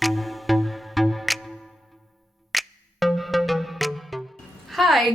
Hi,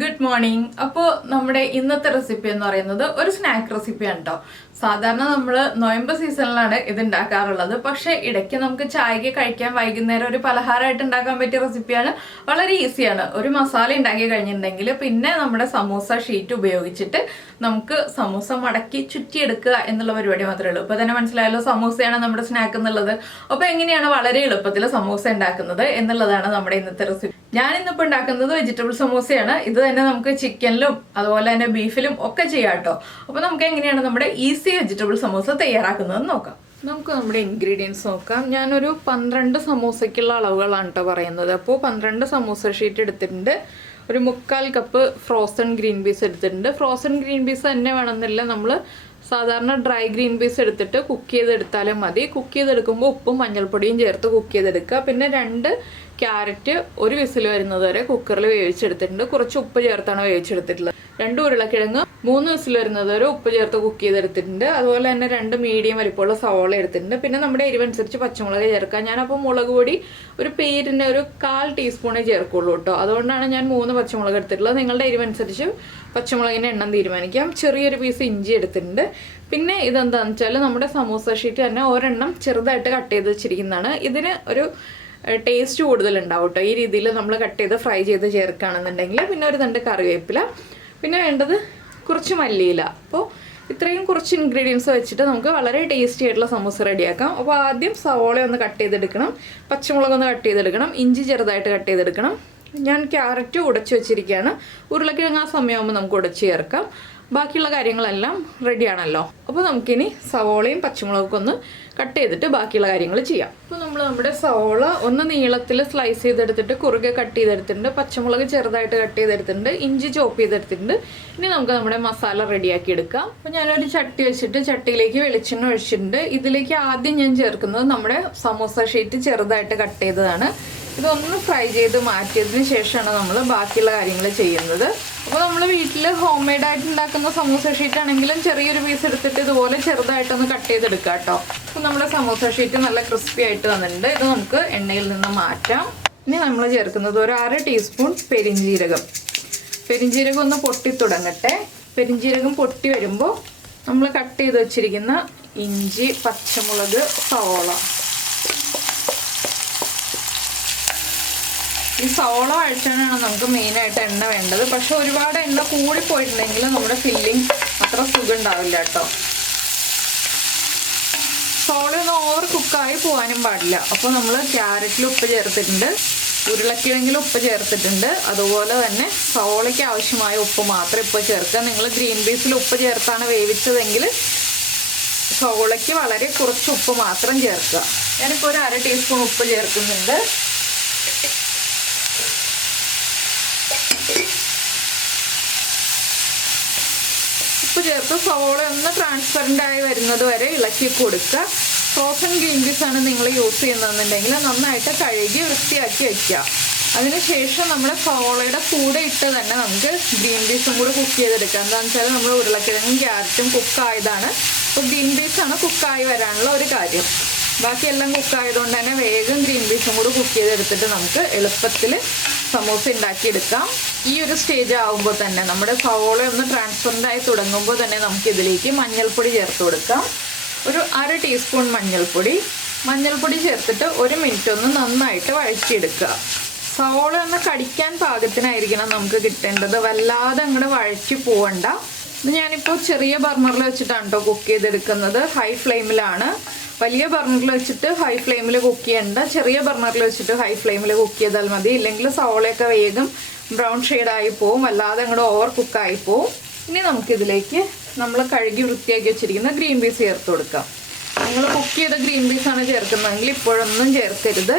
good morning. അപ്പോൾ നമ്മുടെ ഇന്നത്തെ റെസിപ്പി എന്ന് പറയുന്നത് ഒരു സ്നാക്ക് റെസിപ്പിയാണ് കേട്ടോ. സാധാരണ നമ്മൾ നോയമ്പ് സീസണിലാണ് ഇത് ഉണ്ടാക്കാറുള്ളത്. പക്ഷേ ഇടയ്ക്ക് നമുക്ക് ചായക്ക് കഴിക്കാൻ വൈകുന്നേരം ഒരു പലഹാരമായിട്ട് ഉണ്ടാക്കാൻ പറ്റിയ റെസിപ്പിയാണ്. വളരെ ഈസിയാണ്. ഒരു മസാല ഉണ്ടാക്കി കഴിഞ്ഞിട്ടുണ്ടെങ്കിൽ പിന്നെ നമ്മുടെ സമൂസ ഷീറ്റ് ഉപയോഗിച്ചിട്ട് നമുക്ക് സമൂസ മടക്കി ചുറ്റിയെടുക്കുക എന്നുള്ള പരിപാടി മാത്രമേ ഉള്ളൂ. ഇപ്പോൾ തന്നെ മനസ്സിലായല്ലോ സമൂസയാണ് നമ്മുടെ സ്നാക്ക് എന്നുള്ളത്. അപ്പോൾ എങ്ങനെയാണ് വളരെ എളുപ്പത്തിൽ സമൂസ ഉണ്ടാക്കുന്നത് എന്നുള്ളതാണ് നമ്മുടെ ഇന്നത്തെ റെസിപ്പി. ഞാൻ ഇന്നിപ്പോൾ ഉണ്ടാക്കുന്നത് വെജിറ്റബിൾ സമൂസയാണ്. ഇത് തന്നെ നമുക്ക് ചിക്കനിലും അതുപോലെ തന്നെ ബീഫിലും ഒക്കെ ചെയ്യാം കേട്ടോ. അപ്പോൾ നമുക്ക് എങ്ങനെയാണ് നമ്മുടെ ഈസി വെജിറ്റബിൾ സമൂസ തയ്യാറാക്കുന്നതെന്ന് നോക്കാം. നമുക്ക് നമ്മുടെ ഇൻഗ്രീഡിയൻസ് നോക്കാം. ഞാനൊരു 12 സമൂസയ്ക്കുള്ള അളവുകളാണ് കേട്ടോ പറയുന്നത്. അപ്പോൾ 12 സമൂസ ഷീറ്റ് എടുത്തിട്ടുണ്ട്. ഒരു 3/4 കപ്പ് ഫ്രോസൺ ഗ്രീൻ പീസ് എടുത്തിട്ടുണ്ട്. ഫ്രോസൺ ഗ്രീൻ പീസ് തന്നെ വേണമെന്നില്ല, നമ്മൾ സാധാരണ ഡ്രൈ ഗ്രീൻ പീസ് എടുത്തിട്ട് കുക്ക് ചെയ്തെടുത്താലും മതി. കുക്ക് ചെയ്തെടുക്കുമ്പോൾ ഉപ്പും മഞ്ഞൾപ്പൊടിയും ചേർത്ത് കുക്ക് ചെയ്തെടുക്കുക. പിന്നെ 2 ക്യാരറ്റ് ഒരു വിസിൽ വരുന്നത് വരെ കുക്കറിൽ വേവിച്ചെടുത്തിട്ടുണ്ട്. കുറച്ച് ഉപ്പ് ചേർത്താണ് വേവിച്ചെടുത്തിട്ടുള്ളത്. 2 ഉരുളക്കിഴങ്ങ് 3 വിസിൽ വരുന്നത് വരെ ഉപ്പ് ചേർത്ത് കുക്ക് ചെയ്തെടുത്തിട്ടുണ്ട്. അതുപോലെ തന്നെ 2 മീഡിയം വലിപ്പമുള്ള സവോള എടുത്തിട്ടുണ്ട്. പിന്നെ നമ്മുടെ എരിവനുസരിച്ച് പച്ചമുളക് ചേർക്കാം. ഞാനപ്പോൾ മുളക് പൊടി ഒരു പേരിന് ഒരു 1/4 ടീസ്പൂണേ ചേർക്കുള്ളൂ കേട്ടോ. അതുകൊണ്ടാണ് ഞാൻ 3 പച്ചമുളക് എടുത്തിട്ടുള്ളത്. നിങ്ങളുടെ എരിവനുസരിച്ച് പച്ചമുളകിൻ്റെ എണ്ണം തീരുമാനിക്കാം. ചെറിയൊരു പീസ് ഇഞ്ചി എടുത്തിട്ടുണ്ട്. പിന്നെ ഇതെന്താണെന്ന് വെച്ചാൽ നമ്മുടെ സമൂസ ഷീറ്റ് തന്നെ ഒരെണ്ണം ചെറുതായിട്ട് കട്ട് ചെയ്ത് വെച്ചിരിക്കുന്നതാണ്. ഇതിന് ഒരു ടേസ്റ്റ് കൂടുതലുണ്ടാവും കേട്ടോ. ഈ രീതിയിൽ നമ്മൾ കട്ട് ചെയ്ത് ഫ്രൈ ചെയ്ത് ചേർക്കുകയാണെന്നുണ്ടെങ്കിൽ. പിന്നെ ഒരു 2 കറിവേപ്പില, പിന്നെ വേണ്ടത് കുറച്ച് മല്ലിയില. അപ്പോൾ ഇത്രയും കുറച്ച് ഇൻഗ്രീഡിയൻസ് വെച്ചിട്ട് നമുക്ക് വളരെ ടേസ്റ്റി ആയിട്ടുള്ള സമൂസ റെഡിയാക്കാം. അപ്പോൾ ആദ്യം സവോള ഒന്ന് കട്ട് ചെയ്തെടുക്കണം, പച്ചമുളകൊന്ന് കട്ട് ചെയ്തെടുക്കണം, ഇഞ്ചി ചെറുതായിട്ട് കട്ട് ചെയ്തെടുക്കണം. ഞാൻ ക്യാരറ്റ് ഉടച്ച് വെച്ചിരിക്കുകയാണ്. ഉരുളക്കിഴങ്ങ് ആ സമയമാകുമ്പോൾ നമുക്ക് ഉടച്ച് ചേർക്കാം. ബാക്കിയുള്ള കാര്യങ്ങളെല്ലാം റെഡിയാണല്ലോ. അപ്പോൾ നമുക്കിനി സവോളയും പച്ചമുളകൊക്കെ ഒന്ന് കട്ട് ചെയ്തിട്ട് ബാക്കിയുള്ള കാര്യങ്ങൾ ചെയ്യാം. അപ്പോൾ നമ്മൾ നമ്മുടെ സവോള ഒന്ന് നീളത്തിൽ സ്ലൈസ് ചെയ്തെടുത്തിട്ട് കുറുകെ കട്ട് ചെയ്തെടുത്തിട്ടുണ്ട്. പച്ചമുളക് ചെറുതായിട്ട് കട്ട് ചെയ്തെടുത്തിട്ടുണ്ട്. ഇഞ്ചി ചോപ്പ് ചെയ്തെടുത്തിട്ടുണ്ട്. ഇനി നമുക്ക് നമ്മുടെ മസാല റെഡിയാക്കി എടുക്കാം. അപ്പോൾ ഞാനൊരു ചട്ടി വെച്ചിട്ട് ചട്ടിയിലേക്ക് വെളിച്ചെണ്ണ ഒഴിച്ചിട്ടുണ്ട്. ഇതിലേക്ക് ആദ്യം ഞാൻ ചേർക്കുന്നത് നമ്മുടെ സമൂസ ഷീറ്റ് ചെറുതായിട്ട് കട്ട് ചെയ്തതാണ്. ഇതൊന്ന് ഫ്രൈ ചെയ്ത് മാറ്റിയതിന് ശേഷമാണ് നമ്മൾ ബാക്കിയുള്ള കാര്യങ്ങൾ ചെയ്യുന്നത്. അപ്പോൾ നമ്മൾ വീട്ടിൽ ഹോം മെയ്ഡായിട്ട് ഉണ്ടാക്കുന്ന സമൂസ ഷീറ്റ് ആണെങ്കിലും ചെറിയൊരു പീസ് എടുത്തിട്ട് ഇതുപോലെ ചെറുതായിട്ടൊന്ന് കട്ട് ചെയ്തെടുക്കുക കേട്ടോ. അപ്പോൾ നമ്മുടെ സമൂസ ഷീറ്റ് നല്ല ക്രിസ്പി ആയിട്ട് വന്നിട്ടുണ്ട്. ഇത് നമുക്ക് എണ്ണയിൽ നിന്ന് മാറ്റാം. ഇനി നമ്മൾ ചേർക്കുന്നത് ഒരു 1/2 ടീസ്പൂൺ പെരിഞ്ജീരകം. പെരിഞ്ജീരകം ഒന്ന് പൊട്ടി തുടങ്ങട്ടെ. പെരിഞ്ജീരകം പൊട്ടി വരുമ്പോൾ നമ്മൾ കട്ട് ചെയ്ത് വെച്ചിരിക്കുന്ന ഇഞ്ചി, പച്ചമുളക്, സവോള. ഈ സവോള വഴറ്റാനാണ് നമുക്ക് മെയിനായിട്ട് എണ്ണ വേണ്ടത്. പക്ഷെ ഒരുപാട് എണ്ണ കൂടിപ്പോയിട്ടുണ്ടെങ്കിൽ നമ്മുടെ ഫില്ലിങ് അത്ര സുഖം ഉണ്ടാവില്ല കേട്ടോ. സവോള ഒന്ന് ഓവർ കുക്കായി പോകാനും പാടില്ല. അപ്പോൾ നമ്മൾ ക്യാരറ്റിൽ ഉപ്പ് ചേർത്തിട്ടുണ്ട്, ഉരുളക്കിഴങ്ങിൽ ഉപ്പ് ചേർത്തിട്ടുണ്ട്. അതുപോലെ തന്നെ സവോളയ്ക്ക് ആവശ്യമായ ഉപ്പ് മാത്രം ഇപ്പോൾ ചേർക്കുക. നിങ്ങൾ ഗ്രീൻ പീസിൽ ഉപ്പ് ചേർത്താണ് വേവിച്ചതെങ്കിൽ സവോളയ്ക്ക് വളരെ കുറച്ച് ഉപ്പ് മാത്രം ചേർക്കുക. ഞാനിപ്പോൾ ഒരു 1/2 ടീസ്പൂൺ ഉപ്പ് ചേർക്കുന്നുണ്ട്. ഉപ്പ് ചേർത്ത് സവോള ഒന്ന് ട്രാൻസ്പെറൻ്റ് ആയി വരുന്നത് വരെ ഇളക്കി കൊടുക്കുക. ഫ്രോസൺ ഗ്രീൻ പീസാണ് നിങ്ങൾ യൂസ് ചെയ്യുന്നതെന്നുണ്ടെങ്കിൽ നന്നായിട്ട് കഴുകി വൃത്തിയാക്കി വയ്ക്കുക. അതിനുശേഷം നമ്മുടെ സവോളയുടെ കൂടെ ഇട്ട് തന്നെ നമുക്ക് ഗ്രീൻ പീസും കൂടെ കുക്ക് ചെയ്തെടുക്കാം. എന്താണെന്ന് വെച്ചാൽ നമ്മൾ ഉരുളക്കിഴങ്ങും ക്യാരറ്റും കുക്കായതാണ്. അപ്പോൾ ഗ്രീൻ പീസാണ് കുക്കായി വരാനുള്ള ഒരു കാര്യം. ബാക്കിയെല്ലാം കുക്കായതുകൊണ്ട് തന്നെ വേഗം ഗ്രീൻ പീസും കൂടെ കുക്ക് ചെയ്തെടുത്തിട്ട് നമുക്ക് എളുപ്പത്തിൽ സമൂസ ഉണ്ടാക്കിയെടുക്കാം. ഈ ഒരു സ്റ്റേജ് ആകുമ്പോൾ തന്നെ നമ്മുടെ സവോള ഒന്ന് ട്രാൻസ്പെറൻ്റ് ആയി തുടങ്ങുമ്പോൾ തന്നെ നമുക്ക് ഇതിലേക്ക് മഞ്ഞൾപ്പൊടി ചേർത്ത് കൊടുക്കാം. ഒരു 1/2 ടീസ്പൂൺ മഞ്ഞൾപ്പൊടി ചേർത്തിട്ട് 1 മിനിറ്റ് ഒന്ന് നന്നായിട്ട് വഴറ്റിയെടുക്കുക. സവോള ഒന്ന് കടിക്കാൻ പാകത്തിനായിരിക്കണം നമുക്ക് കിട്ടേണ്ടത്. വല്ലാതെ അങ്ങോട്ട് വഴറ്റി പോവണ്ട. ഇത് ഞാനിപ്പോൾ ചെറിയ ബർണറിൽ വെച്ചിട്ടാണ് കേട്ടോ കുക്ക് ചെയ്തെടുക്കുന്നത്. ഹൈ ഫ്ലെയിമിലാണ്. വലിയ ബർണറിൽ വെച്ചിട്ട് ഹൈ ഫ്ലെയിമിൽ കുക്ക് ചെയ്യേണ്ട. ചെറിയ ബർണറിൽ വെച്ചിട്ട് ഹൈ ഫ്ലെയിമിൽ കുക്ക് ചെയ്താൽ മതി. ഇല്ലെങ്കിൽ സവോളയൊക്കെ വേഗം ബ്രൗൺ ഷെയ്ഡായി പോവും, വല്ലാതെ അങ്ങോട്ട് ഓവർ കുക്കായി പോവും. ഇനി നമുക്കിതിലേക്ക് നമ്മൾ കഴുകി വൃത്തിയാക്കി വെച്ചിരിക്കുന്ന ഗ്രീൻ പീസ് ചേർത്ത് കൊടുക്കാം. നിങ്ങൾ കുക്ക് ചെയ്ത ഗ്രീൻ പീസാണ് ചേർക്കുന്നതെങ്കിൽ ഇപ്പോഴൊന്നും ചേർക്കരുത്.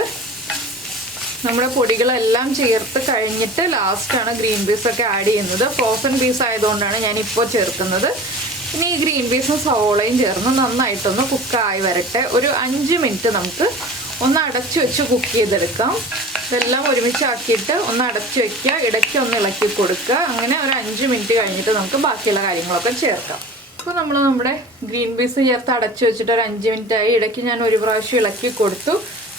നമ്മുടെ പൊടികളെല്ലാം ചേർത്ത് കഴിഞ്ഞിട്ട് ലാസ്റ്റാണ് ഗ്രീൻ പീസൊക്കെ ആഡ് ചെയ്യുന്നത്. ഫ്രോസൺ പീസ് ആയതുകൊണ്ടാണ് ഞാനിപ്പോൾ ചേർക്കുന്നത്. ഇനി ഈ ഗ്രീൻ പീസും സവോളയും ചേർന്ന് നന്നായിട്ടൊന്ന് കുക്കായി വരട്ടെ. ഒരു 5 മിനിറ്റ് നമുക്ക് ഒന്ന് അടച്ചു വെച്ച് കുക്ക് ചെയ്തെടുക്കാം. ഇതെല്ലാം ഒരുമിച്ചാക്കിയിട്ട് ഒന്ന് അടച്ചു വയ്ക്കുക, ഇടയ്ക്ക് ഒന്ന് ഇളക്കി കൊടുക്കുക. അങ്ങനെ ഒരു 5 മിനിറ്റ് കഴിഞ്ഞിട്ട് നമുക്ക് ബാക്കിയുള്ള കാര്യങ്ങളൊക്കെ ചേർക്കാം. അപ്പോൾ നമ്മുടെ ഗ്രീൻ പീസ് ചേർത്ത് അടച്ചു വെച്ചിട്ട് ഒരു 5 മിനിറ്റായി. ഇടയ്ക്ക് ഞാൻ ഒരു പ്രാവശ്യം ഇളക്കി കൊടുത്തു.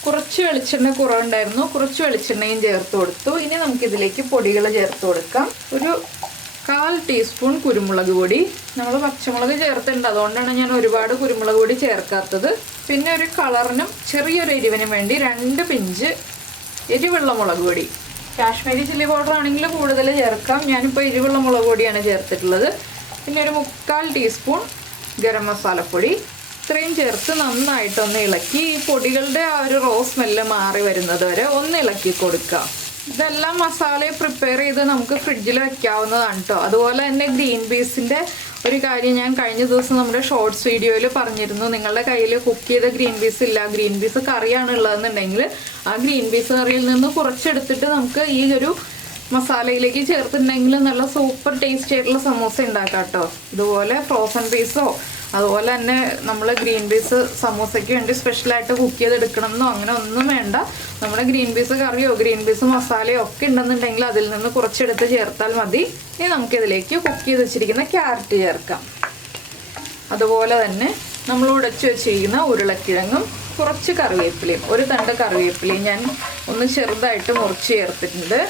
കുറച്ച് വെളിച്ചെണ്ണ കുറവുണ്ടായിരുന്നു, കുറച്ച് വെളിച്ചെണ്ണയും ചേർത്ത് കൊടുത്തു. ഇനി നമുക്കിതിലേക്ക് പൊടികൾ ചേർത്ത് കൊടുക്കാം. ഒരു 1/4 ടീസ്പൂൺ കുരുമുളക് പൊടി. നമ്മൾ പച്ചമുളക് ചേർത്തിട്ടുണ്ട്, അതുകൊണ്ടാണ് ഞാൻ ഒരുപാട് കുരുമുളക് പൊടി ചേർക്കാത്തത്. പിന്നെ ഒരു കളറിനും ചെറിയൊരു എരിവിനും വേണ്ടി 2 പിഞ്ച് എരിവുള്ള മുളക് പൊടി. കാശ്മീരി ചില്ലി പൗഡർ ആണെങ്കിൽ കൂടുതൽ ചേർക്കാം, ഞാനിപ്പോൾ എരിവുള്ള മുളക് പൊടിയാണ് ചേർത്തിട്ടുള്ളത്. പിന്നെ ഒരു 3/4 ടീസ്പൂൺ ഗരം മസാലപ്പൊടി. ഇത്രയും ചേർത്ത് നന്നായിട്ടൊന്ന് ഇളക്കി ഈ പൊടികളുടെ ആ ഒരു റോ സ്മെല്ല് മാറി വരുന്നത് വരെ ഒന്ന് ഇളക്കി കൊടുക്കുക. ഇതെല്ലാം മസാല പ്രിപ്പയർ ചെയ്ത് നമുക്ക് ഫ്രിഡ്ജിൽ വെക്കാവുന്നതാണ് കേട്ടോ. അതുപോലെ തന്നെ ഗ്രീൻ പീസിൻ്റെ ഒരു കാര്യം ഞാൻ കഴിഞ്ഞ ദിവസം നമ്മുടെ ഷോർട്സ് വീഡിയോയിൽ പറഞ്ഞിരുന്നു. നിങ്ങളുടെ കയ്യിൽ കുക്ക് ചെയ്ത ഗ്രീൻ പീസ് ഇല്ല, ഗ്രീൻ പീസ് കറിയാണ് ഉള്ളതെന്നുണ്ടെങ്കിൽ ആ ഗ്രീൻ പീസ് കറിയിൽ നിന്ന് കുറച്ചെടുത്തിട്ട് നമുക്ക് ഈ ഒരു മസാലയിലേക്ക് ചേർത്തിട്ടുണ്ടെങ്കിൽ നല്ല സൂപ്പർ ടേസ്റ്റി ആയിട്ടുള്ള സമൂസ ഉണ്ടാക്കാം കേട്ടോ. ഇതുപോലെ ഫ്രോസൺ പീസോ അതുപോലെ തന്നെ നമ്മൾ ഗ്രീൻ പീസ് സമൂസയ്ക്ക് വേണ്ടി സ്പെഷ്യലായിട്ട് കുക്ക് ചെയ്തെടുക്കണം എന്നോ അങ്ങനെ ഒന്നും വേണ്ട. നമ്മുടെ ഗ്രീൻ പീസ് കറിയോ ഗ്രീൻ പീസ് മസാലയോ ഒക്കെ ഉണ്ടെന്നുണ്ടെങ്കിൽ അതിൽ നിന്ന് കുറച്ചെടുത്ത് ചേർത്താൽ മതി. ഇനി നമുക്കിതിലേക്ക് കുക്ക് ചെയ്ത് വെച്ചിരിക്കുന്ന ക്യാരറ്റ് ചേർക്കാം. അതുപോലെ തന്നെ നമ്മൾ ഉടച്ചു വെച്ചിരിക്കുന്ന ഉരുളക്കിഴങ്ങും കുറച്ച് കറിവേപ്പിലയും, ഒരു തണ്ട് കറിവേപ്പിലയും ഞാൻ ഒന്ന് ചെറുതായിട്ട് മുറിച്ച് ചേർത്തിട്ടുണ്ട്.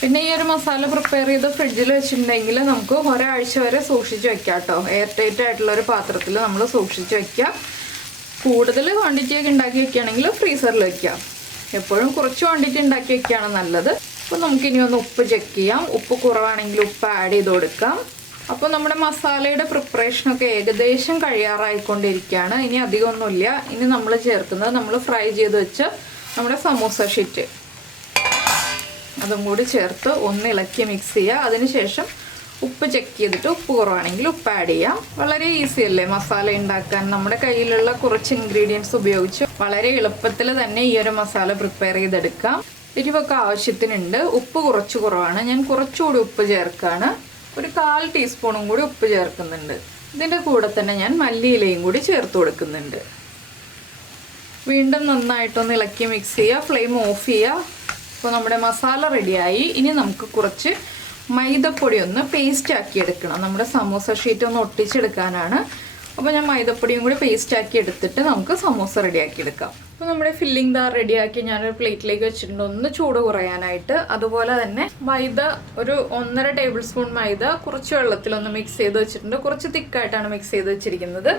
പിന്നെ ഈ ഒരു മസാല പ്രിപ്പയർ ചെയ്ത് ഫ്രിഡ്ജിൽ വെച്ചിട്ടുണ്ടെങ്കിൽ നമുക്ക് ഒരാഴ്ച വരെ സൂക്ഷിച്ച് വെക്കാം കേട്ടോ. എയർ ടൈറ്റ് ആയിട്ടുള്ള ഒരു പാത്രത്തിൽ നമ്മൾ സൂക്ഷിച്ച് വെക്കാം. കൂടുതൽ ക്വാണ്ടിറ്റിയൊക്കെ ഉണ്ടാക്കി വെക്കുകയാണെങ്കിൽ ഫ്രീസറിൽ വെക്കാം. എപ്പോഴും കുറച്ച് ക്വാണ്ടിറ്റി ഉണ്ടാക്കി വെക്കുകയാണ് നല്ലത്. അപ്പോൾ നമുക്കിനി ഒന്ന് ഉപ്പ് ചെക്ക് ചെയ്യാം. ഉപ്പ് കുറവാണെങ്കിൽ ഉപ്പ് ആഡ് ചെയ്ത് കൊടുക്കാം. അപ്പോൾ നമ്മുടെ മസാലയുടെ പ്രിപ്പറേഷനൊക്കെ ഏകദേശം കഴിയാറായിക്കൊണ്ടിരിക്കുകയാണ്. ഇനി അധികമൊന്നുമില്ല. ഇനി നമ്മൾ ചേർക്കുന്നത് നമ്മൾ ഫ്രൈ ചെയ്ത് വെച്ച നമ്മുടെ സമൂസ ഷീറ്റ്, അതും കൂടി ചേർത്ത് ഒന്ന് ഇളക്കി മിക്സ് ചെയ്യുക. അതിനുശേഷം ഉപ്പ് ചെക്ക് ചെയ്തിട്ട് ഉപ്പ് കുറവാണെങ്കിൽ ഉപ്പ് ആഡ് ചെയ്യാം. വളരെ ഈസി അല്ലേ മസാല ഉണ്ടാക്കാൻ. നമ്മുടെ കയ്യിലുള്ള കുറച്ച് ഇൻഗ്രീഡിയൻസ് ഉപയോഗിച്ച് വളരെ എളുപ്പത്തിൽ തന്നെ ഈ ഒരു മസാല പ്രിപ്പയർ ചെയ്തെടുക്കാം. എരിവൊക്കെ ആവശ്യത്തിനുണ്ട്. ഉപ്പ് കുറച്ച് കുറവാണ്, ഞാൻ കുറച്ചുകൂടി ഉപ്പ് ചേർക്കാണ്. ഒരു 1/4 ടീസ്പൂണും കൂടി ഉപ്പ് ചേർക്കുന്നുണ്ട്. ഇതിൻ്റെ കൂടെ തന്നെ ഞാൻ മല്ലിയിലയും കൂടി ചേർത്ത് കൊടുക്കുന്നുണ്ട്. വീണ്ടും നന്നായിട്ടൊന്ന് ഇളക്കി മിക്സ് ചെയ്യുക. ഫ്ലെയിം ഓഫ് ചെയ്യുക. അപ്പോൾ നമ്മുടെ മസാല റെഡിയായി. ഇനി നമുക്ക് കുറച്ച് മൈദപ്പൊടി ഒന്ന് പേസ്റ്റ് ആക്കി എടുക്കണം. നമ്മുടെ സമൂസ ഷീറ്റ് ഒന്ന് ഒട്ടിച്ചെടുക്കാനാണ്. അപ്പോൾ ഞാൻ മൈദപ്പൊടിയും കൂടി പേസ്റ്റ് ആക്കി എടുത്തിട്ട് നമുക്ക് സമൂസ റെഡിയാക്കി എടുക്കാം. അപ്പോൾ നമ്മുടെ ഫില്ലിംഗ് ദാർ റെഡിയാക്കി ഞാനൊരു പ്ലേറ്റിലേക്ക് വെച്ചിട്ടുണ്ട് ഒന്ന് ചൂട് കുറയാനായിട്ട്. അതുപോലെ തന്നെ മൈദ ഒരു 1.5 ടേബിൾ സ്പൂൺ മൈദ കുറച്ച് വെള്ളത്തിലൊന്ന് മിക്സ് ചെയ്ത് വെച്ചിട്ടുണ്ട്. കുറച്ച് തിക്കായിട്ടാണ് മിക്സ് ചെയ്ത് വെച്ചിരിക്കുന്നത്.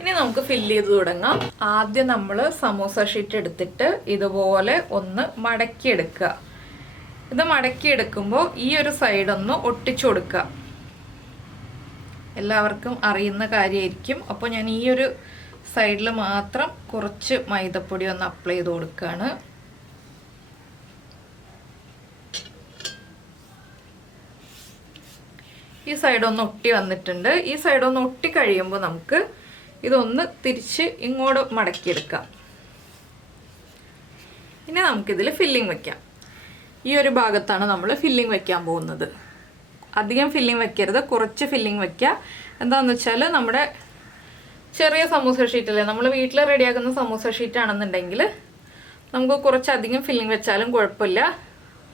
ഇനി നമുക്ക് ഫില്ല് ചെയ്ത് തുടങ്ങാം. ആദ്യം നമ്മൾ സമൂസ ഷീറ്റ് എടുത്തിട്ട് ഇതുപോലെ ഒന്ന് മടക്കിയെടുക്കുക. ഇത് മടക്കിയെടുക്കുമ്പോൾ ഈ ഒരു സൈഡ് ഒന്ന് ഒട്ടിച്ചു കൊടുക്കുക. എല്ലാവർക്കും അറിയുന്ന കാര്യമായിരിക്കും. അപ്പോൾ ഞാൻ ഈ ഒരു സൈഡിൽ മാത്രം കുറച്ച് മൈദപ്പൊടി ഒന്ന് അപ്ലൈ ചെയ്ത് കൊടുക്കുകയാണ്. ഈ സൈഡ് ഒന്ന് ഒട്ടി വന്നിട്ടുണ്ട്. ഈ സൈഡ് ഒന്ന് ഒട്ടി കഴിയുമ്പോൾ നമുക്ക് ഇതൊന്ന് തിരിച്ച് ഇങ്ങോട്ട് മടക്കിയെടുക്കാം. ഇനി നമുക്കിതിൽ ഫില്ലിംഗ് വെക്കാം. ഈ ഒരു ഭാഗത്താണ് നമ്മൾ ഫില്ലിംഗ് വെക്കാൻ പോകുന്നത്. അധികം ഫില്ലിംഗ് വെക്കരുത്, കുറച്ച് ഫില്ലിംഗ് വെക്കുക. എന്താണെന്ന് വെച്ചാൽ നമ്മുടെ ചെറിയ സമൂസ ഷീറ്റല്ലേ, നമ്മൾ വീട്ടിൽ റെഡിയാക്കുന്ന സമൂസ ഷീറ്റാണെന്നുണ്ടെങ്കിൽ നമുക്ക് കുറച്ചധികം ഫില്ലിംഗ് വെച്ചാലും കുഴപ്പമില്ല.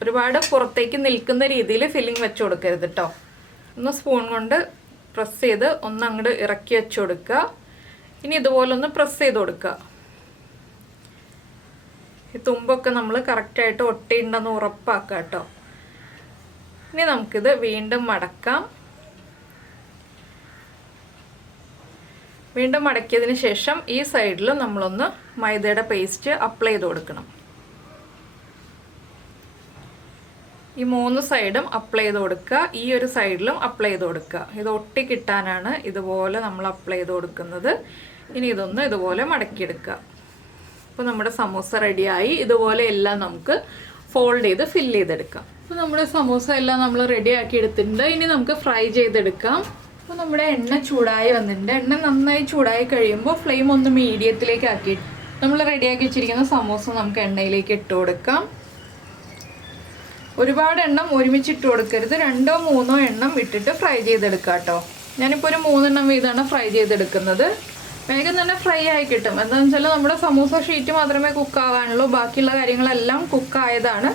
ഒരുപാട് പുറത്തേക്ക് നിൽക്കുന്ന രീതിയിൽ ഫില്ലിംഗ് വെച്ച് കൊടുക്കരുത് കേട്ടോ. ഒന്ന് സ്പൂൺ കൊണ്ട് പ്രസ് ചെയ്ത് ഒന്ന് അങ്ങോട്ട് ഇറക്കി വെച്ച് കൊടുക്കുക. ഇനി ഇതുപോലെ ഒന്ന് പ്രസ് ചെയ്ത് കൊടുക്കുക. ഈ തുമ്പൊക്കെ നമ്മൾ കറക്റ്റായിട്ട് ഒട്ടിയിട്ടുണ്ടെന്ന് ഉറപ്പാക്കുക കേട്ടോ. ഇനി നമുക്കിത് വീണ്ടും മടക്കാം. വീണ്ടും മടക്കിയതിന് ശേഷം ഈ സൈഡിൽ നമ്മളൊന്ന് മൈദയുടെ പേസ്റ്റ് അപ്ലൈ ചെയ്ത് കൊടുക്കണം. ഈ 3 സൈഡും അപ്ലൈ ചെയ്ത് കൊടുക്കുക. ഈ ഒരു സൈഡിലും അപ്ലൈ ചെയ്ത് കൊടുക്കുക. ഇത് ഒട്ടി കിട്ടാനാണ് ഇതുപോലെ നമ്മൾ അപ്ലൈ ചെയ്ത് കൊടുക്കുന്നത്. ഇനി ഇതൊന്ന് ഇതുപോലെ മടക്കിയെടുക്കുക. അപ്പോൾ നമ്മുടെ സമൂസ റെഡിയായി. ഇതുപോലെ എല്ലാം നമുക്ക് ഫോൾഡ് ചെയ്ത് ഫില്ല് ചെയ്തെടുക്കാം. അപ്പോൾ നമ്മുടെ സമൂസ എല്ലാം നമ്മൾ റെഡിയാക്കി എടുത്തിട്ടുണ്ട്. ഇനി നമുക്ക് ഫ്രൈ ചെയ്തെടുക്കാം. അപ്പോൾ നമ്മുടെ എണ്ണ ചൂടായി വന്നിട്ടുണ്ട്. എണ്ണ നന്നായി ചൂടായി കഴിയുമ്പോൾ ഫ്ലെയിം ഒന്ന് മീഡിയത്തിലേക്ക് ആക്കി നമ്മൾ റെഡിയാക്കി വെച്ചിരിക്കുന്ന സമൂസ നമുക്ക് എണ്ണയിലേക്ക് ഇട്ട് കൊടുക്കാം. ഒരുപാട് എണ്ണം ഒരുമിച്ചിട്ട് കൊടുക്കരുത്. 2 or 3 എണ്ണം ഇട്ടിട്ട് ഫ്രൈ ചെയ്തെടുക്കാം കേട്ടോ. ഞാനിപ്പോൾ ഒരു 3 എണ്ണം വീതമാണ് ഫ്രൈ ചെയ്തെടുക്കുന്നത്. വേഗം തന്നെ ഫ്രൈ ആയി കിട്ടും. എന്താണെന്ന് വെച്ചാൽ നമ്മുടെ സമൂസ ഷീറ്റ് മാത്രമേ കുക്കാവാനുള്ളൂ, ബാക്കിയുള്ള കാര്യങ്ങളെല്ലാം കുക്കായതാണ്.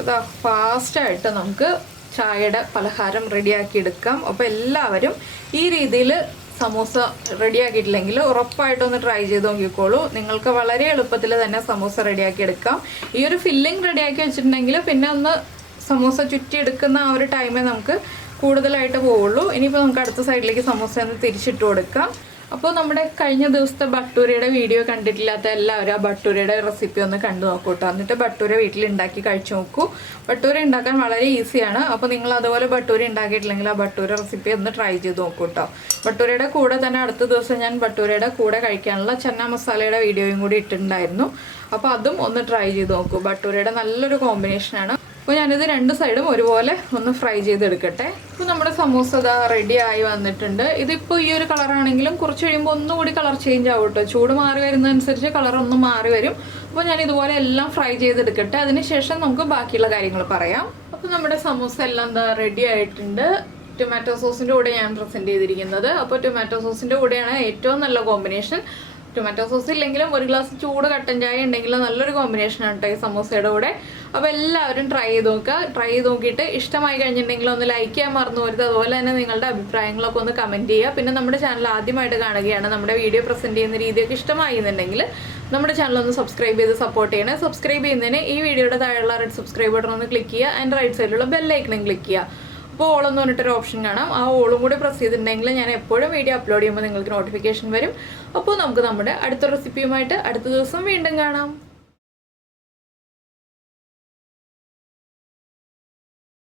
അപ്പോൾ ഫാസ്റ്റായിട്ട് നമുക്ക് ചായയുടെ പലഹാരം റെഡിയാക്കി എടുക്കാം. അപ്പോൾ എല്ലാവരും ഈ രീതിയിൽ സമൂസ റെഡിയാക്കിയിട്ടില്ലെങ്കിൽ ഉറപ്പായിട്ടൊന്ന് ട്രൈ ചെയ്ത് നോക്കിക്കോളൂ. നിങ്ങൾക്ക് വളരെ എളുപ്പത്തിൽ തന്നെ സമൂസ റെഡിയാക്കി എടുക്കാം. ഈ ഒരു ഫില്ലിംഗ് റെഡിയാക്കി വെച്ചിട്ടുണ്ടെങ്കിൽ പിന്നെ ഒന്ന് സമൂസ ചുറ്റി എടുക്കുന്ന ആ ഒരു ടൈമേ നമുക്ക് കൂടുതലായിട്ട് പോവുള്ളൂ. ഇനിയിപ്പോൾ നമുക്ക് അടുത്ത സൈഡിലേക്ക് സമൂസ ഒന്ന് തിരിച്ചിട്ട് കൊടുക്കാം. അപ്പോൾ നമ്മുടെ കഴിഞ്ഞ ദിവസത്തെ ബട്ടൂരയുടെ വീഡിയോ കണ്ടിട്ടില്ലാത്ത എല്ലാവരും ആ ബട്ടൂരയുടെ റെസിപ്പി ഒന്ന് കണ്ടു നോക്കൂ കേട്ടോ. എന്നിട്ട് ബട്ടൂര വീട്ടിൽ ഉണ്ടാക്കി കഴിച്ചു നോക്കൂ. ബട്ടൂര ഉണ്ടാക്കാൻ വളരെ ഈസിയാണ്. അപ്പോൾ നിങ്ങൾ അതുപോലെ ബട്ടൂര ഉണ്ടാക്കിയിട്ടില്ലെങ്കിൽ ആ ബട്ടൂര റെസിപ്പി ഒന്ന് ട്രൈ ചെയ്ത് നോക്കൂ കേട്ടോ. ബട്ടൂരയുടെ കൂടെ തന്നെ അടുത്ത ദിവസം ഞാൻ ബട്ടൂരയുടെ കൂടെ കഴിക്കാനുള്ള ചന്ന മസാലയുടെ വീഡിയോയും കൂടി ഇട്ടിട്ടുണ്ടായിരുന്നു. അപ്പോൾ അതും ഒന്ന് ട്രൈ ചെയ്ത് നോക്കൂ. ബട്ടൂരയുടെ നല്ലൊരു കോമ്പിനേഷനാണ്. അപ്പോൾ ഞാനിത് രണ്ട് സൈഡും ഒരുപോലെ ഒന്ന് ഫ്രൈ ചെയ്തെടുക്കട്ടെ. ഇപ്പോൾ നമ്മുടെ സമൂസ ഇതാ റെഡി ആയി വന്നിട്ടുണ്ട്. ഇതിപ്പോൾ ഈ ഒരു കളറാണെങ്കിലും കുറച്ച് കഴിയുമ്പോൾ ഒന്നുകൂടി കളർ ചേഞ്ച് ആവും കേട്ടോ. ചൂട് മാറി വരുന്നതനുസരിച്ച് കളർ ഒന്ന് മാറി വരും. അപ്പോൾ ഞാൻ ഇതുപോലെ എല്ലാം ഫ്രൈ ചെയ്തെടുക്കട്ടെ. അതിനുശേഷം നമുക്ക് ബാക്കിയുള്ള കാര്യങ്ങൾ പറയാം. അപ്പോൾ നമ്മുടെ സമൂസ എല്ലാം എന്താ റെഡി ആയിട്ടുണ്ട്. ടൊമാറ്റോ സോസിൻ്റെ കൂടെ ഞാൻ പ്രസൻറ്റ് ചെയ്തിരിക്കുന്നത്. അപ്പോൾ ടൊമാറ്റോ സോസിൻ്റെ കൂടെയാണ് ഏറ്റവും നല്ല കോമ്പിനേഷൻ. ടൊമാറ്റോ സോസ് ഇല്ലെങ്കിലും ഒരു ഗ്ലാസ് ചൂട് കട്ടൻ ചായ ഉണ്ടെങ്കിൽ നല്ലൊരു കോമ്പിനേഷനാണ് കേട്ടോ ഈ സമൂസയുടെ കൂടെ. അപ്പോൾ എല്ലാവരും ട്രൈ ചെയ്ത് നോക്കുക. ട്രൈ ചെയ്ത് നോക്കിയിട്ട് ഇഷ്ടമായി കഴിഞ്ഞിട്ടുണ്ടെങ്കിൽ ഒന്ന് ലൈക്ക് ചെയ്യാൻ മറന്നു പോരുത്. അതുപോലെ തന്നെ നിങ്ങളുടെ അഭിപ്രായങ്ങളൊക്കെ ഒന്ന് കമൻറ്റ് ചെയ്യുക. പിന്നെ നമ്മുടെ ചാനൽ ആദ്യമായിട്ട് കാണുകയാണ്, നമ്മുടെ വീഡിയോ പ്രസൻറ്റ് ചെയ്യുന്ന രീതിയൊക്കെ ഇഷ്ടമായി എന്നുണ്ടെങ്കിൽ നമ്മുടെ ചാനൽ ഒന്ന് സബ്സ്ക്രൈബ് ചെയ്ത് സപ്പോർട്ട് ചെയ്യണേ. സബ്സ്ക്രൈബ് ചെയ്യുന്നതിന് ഈ വീഡിയോയുടെ താഴെയുള്ള റെഡ് സബ്സ്ക്രൈബ് ബട്ടൺ ഒന്ന് ക്ലിക്ക് ചെയ്യുക. ആൻഡ് റൈറ്റ് സൈഡിലുള്ള ബെല്ലൈക്കണും ക്ലിക്ക് ചെയ്യുക. അപ്പോൾ ഓളെന്ന് പറഞ്ഞിട്ടൊരു ഓപ്ഷൻ കാണാം. ആ ഓളും കൂടി പ്രസ് ചെയ്തിട്ടുണ്ടെങ്കിൽ ഞാൻ എപ്പോഴും വീഡിയോ അപ്ലോഡ് ചെയ്യുമ്പോൾ നിങ്ങൾക്ക് നോട്ടിഫിക്കേഷൻ വരും. അപ്പോൾ നമുക്ക് നമ്മുടെ അടുത്ത റെസിപ്പിയുമായിട്ട് അടുത്ത ദിവസം വീണ്ടും കാണാം.